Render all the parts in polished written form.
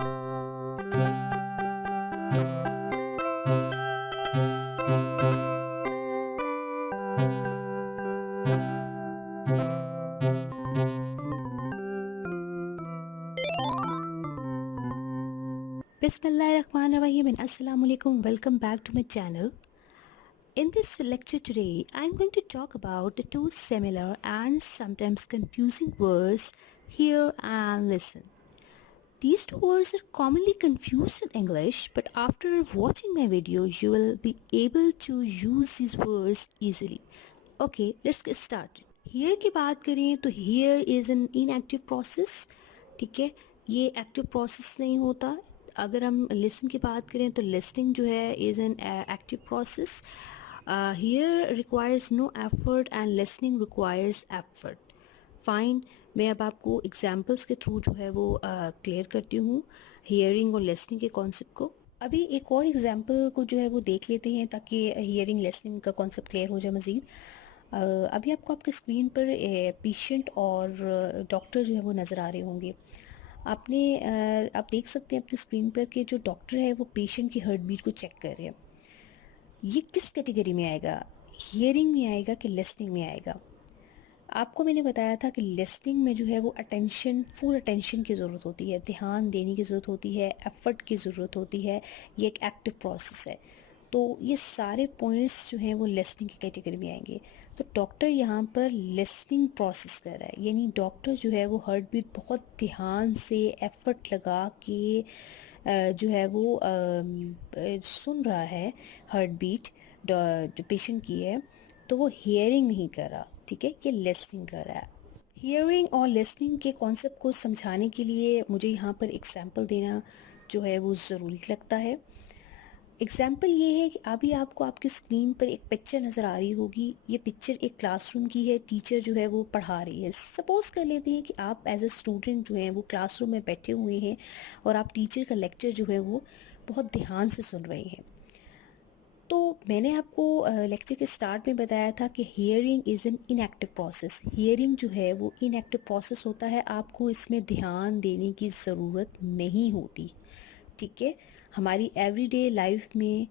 Bismillahirrahmanirrahim and Assalamu alaikum. Welcome back to my channel. In this lecture today, I'm going to talk about the two similar and sometimes confusing words, hear and listen. These two words are commonly confused in English, but after watching my video, you will be able to use these words easily. Okay, let's get started. Hear की बात करें तो hear is an inactive process. ठीक है, ये active process नहीं होता. अगर हम listen की बात करें तो listening जो है is an active process. Hear requires no effort and listening requires effort. Fine, मैं अब आपको एग्जाम्पल्स के थ्रू जो है वो क्लियर करती हूँ हियरिंग और लिसनिंग के कॉन्सेप्ट को. अभी एक और एग्जाम्पल को जो है वो देख लेते हैं ताकि हियरिंग लिसनिंग का कॉन्सेप्ट क्लियर हो जाए मज़ीद. अभी आपको आपके स्क्रीन पर पेशेंट और डॉक्टर जो है वो नज़र आ रहे होंगे. आप देख सकते हैं अपनी स्क्रीन पर कि जो डॉक्टर है वो पेशेंट की हार्ट बीट को चेक कर रहे हैं. ये किस कैटेगरी में आएगा, हियरिंग में आएगा कि लिसनिंग में आएगा? आपको मैंने बताया था कि लिसनिंग में जो है वो फुल अटेंशन की ज़रूरत होती है, ध्यान देने की ज़रूरत होती है, एफर्ट की ज़रूरत होती है. ये एक एक्टिव प्रोसेस है. तो ये सारे पॉइंट्स जो हैं वो लिसनिंग की कैटेगरी में आएंगे. तो डॉक्टर यहाँ पर लिसनिंग प्रोसेस कर रहा है, यानी डॉक्टर जो है वो हार्ट बीट बहुत ध्यान से एफर्ट लगा के जो है वो सुन रहा है हार्ट बीट जो पेशेंट की है. तो वो हियरिंग नहीं कर रहा, ठीक है, ये लिसनिंग कर रहा है. हियरिंग और लिसनिंग के कॉन्सेप्ट को समझाने के लिए मुझे यहाँ पर एग्जांपल देना जो है वो ज़रूरी लगता है. एग्जांपल ये है कि अभी आपको आपकी स्क्रीन पर एक पिक्चर नज़र आ रही होगी. ये पिक्चर एक क्लासरूम की है, टीचर जो है वो पढ़ा रही है. सपोज़ कर लेते हैं कि आप एज अ स्टूडेंट जो है वो क्लासरूम में बैठे हुए हैं और आप टीचर का लेक्चर जो है वो बहुत ध्यान से सुन रहे हैं. तो मैंने आपको लेक्चर के स्टार्ट में बताया था कि hearing is an inactive process. Hearing जो है वो इनएक्टिव प्रोसेस होता है, आपको इसमें ध्यान देने की ज़रूरत नहीं होती. ठीक है, हमारी एवरीडे लाइफ में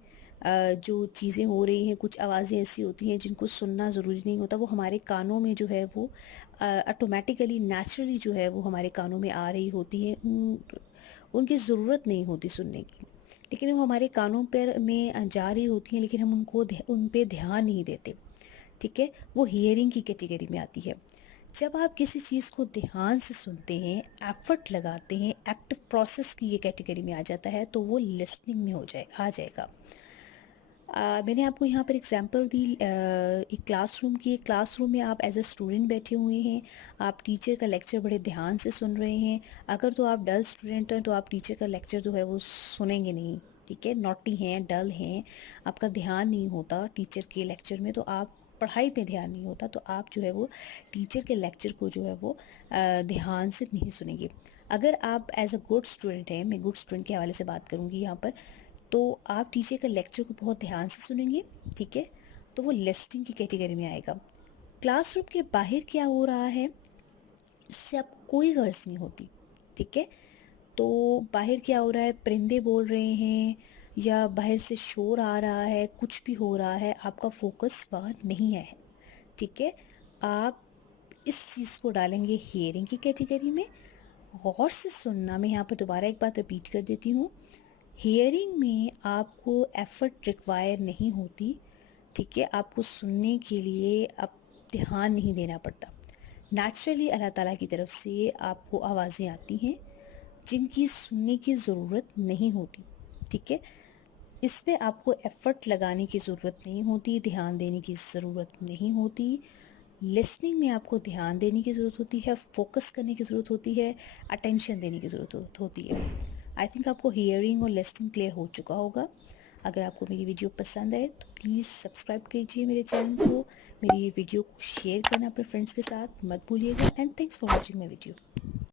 जो चीज़ें हो रही हैं, कुछ आवाज़ें ऐसी होती हैं जिनको सुनना ज़रूरी नहीं होता, वो हमारे कानों में जो है वो ऑटोमेटिकली नेचुरली जो है वो हमारे कानों में आ रही होती हैं. उनकी ज़रूरत नहीं होती सुनने की, लेकिन वो हमारे कानों पर में जा रही होती हैं, लेकिन हम उन पे ध्यान नहीं देते. ठीक है, वो हियरिंग की कैटेगरी में आती है. जब आप किसी चीज़ को ध्यान से सुनते हैं, एफर्ट लगाते हैं, एक्टिव प्रोसेस की ये कैटेगरी में आ जाता है, तो वो लिसनिंग में आ जाएगा. मैंने आपको यहाँ पर एग्जांपल दी एक क्लासरूम की. क्लासरूम में आप एज अ स्टूडेंट बैठे हुए हैं, आप टीचर का लेक्चर बड़े ध्यान से सुन रहे हैं. अगर तो आप डल स्टूडेंट हैं तो आप टीचर का लेक्चर जो है वो सुनेंगे नहीं. ठीक है, नॉटी हैं, डल हैं, आपका ध्यान नहीं होता टीचर के लेक्चर में, तो आप पढ़ाई पे ध्यान नहीं होता, तो आप जो है वो टीचर के लेक्चर को जो है वो ध्यान से नहीं सुनेंगे. अगर आप एज अ गुड स्टूडेंट हैं, मैं गुड स्टूडेंट के हवाले से बात करूँगी यहाँ पर, तो आप टीचर का लेक्चर को बहुत ध्यान से सुनेंगे. ठीक है, तो वो लिसनिंग की कैटेगरी में आएगा. क्लासरूम के बाहर क्या हो रहा है इससे आपको कोई गर्ज नहीं होती. ठीक है, तो बाहर क्या हो रहा है, परिंदे बोल रहे हैं या बाहर से शोर आ रहा है, कुछ भी हो रहा है, आपका फोकस वहाँ नहीं है. ठीक है, आप इस चीज़ को डालेंगे हियरिंग की कैटेगरी में. गौर से सुनना, मैं यहाँ पर दोबारा एक बात रिपीट कर देती हूँ. हियरिंग में आपको एफ़र्ट रिक्वायर नहीं होती. ठीक है, आपको सुनने के लिए अब ध्यान नहीं देना पड़ता. नेचुरली अल्लाह ताला की तरफ से आपको आवाज़ें आती हैं जिनकी सुनने की ज़रूरत नहीं होती. ठीक है, इसमें आपको एफ़र्ट लगाने की ज़रूरत नहीं होती, ध्यान देने की ज़रूरत नहीं होती. लिसनिंग में आपको ध्यान देने की ज़रूरत होती है, फोकस करने की ज़रूरत होती है, अटेंशन देने की ज़रूरत होती है. आई थिंक आपको हियरिंग और लिसनिंग क्लियर हो चुका होगा. अगर आपको मेरी वीडियो पसंद आए तो प्लीज़ सब्सक्राइब कीजिए मेरे चैनल को. मेरी वीडियो को शेयर करना अपने फ्रेंड्स के साथ मत भूलिएगा. And thanks for watching my video.